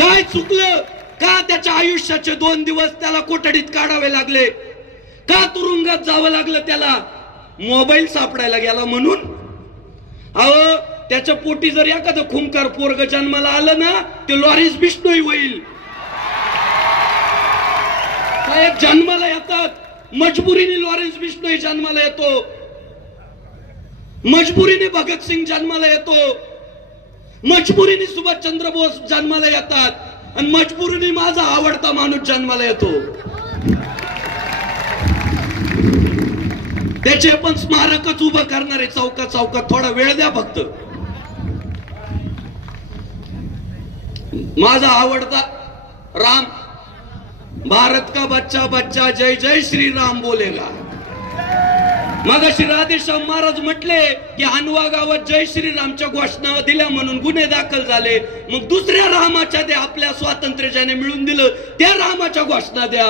काय चुकलं? का त्याच्या आयुष्याचे दोन दिवस त्याला कोठडीत काढावे लागले? का तुरुंगात जावं लागलं त्याला? मोबाईल सापडायला गेला म्हणून? अहो त्याच्या पोटी जर एखादं खुंकार पोरग जन्माला आलं ना ते लॉरेन्स बिष्णोई होईल. साहेब जन्माला येतात? मजबुरीने लॉरेन्स बिष्णोई जन्माला येतो. मजबुरीने भगतसिंग जन्माला येतो. मजबुरीने सुभाषचंद्र बोस जन्माला येतात आणि मजबुरीने माझा आवडता माणूस जन्माला येतो. त्याचे पण स्मारकच उभं करणारे चौका चौकात थोडा वेळ द्या फक्त. माझा आवडता राम भारत का बच्चा बच्चा जय जय श्री राम बोलेगा. मग श्री राधेश्याम महाराज म्हटले की अनवा गावात जय श्रीरामच्या घोषणा दिल्या म्हणून गुन्हे दाखल झाले. मग दुसऱ्या रामाच्या द्या आपल्या स्वातंत्र्याने मिळून दिलं. त्या रामाच्या घोषणा द्या.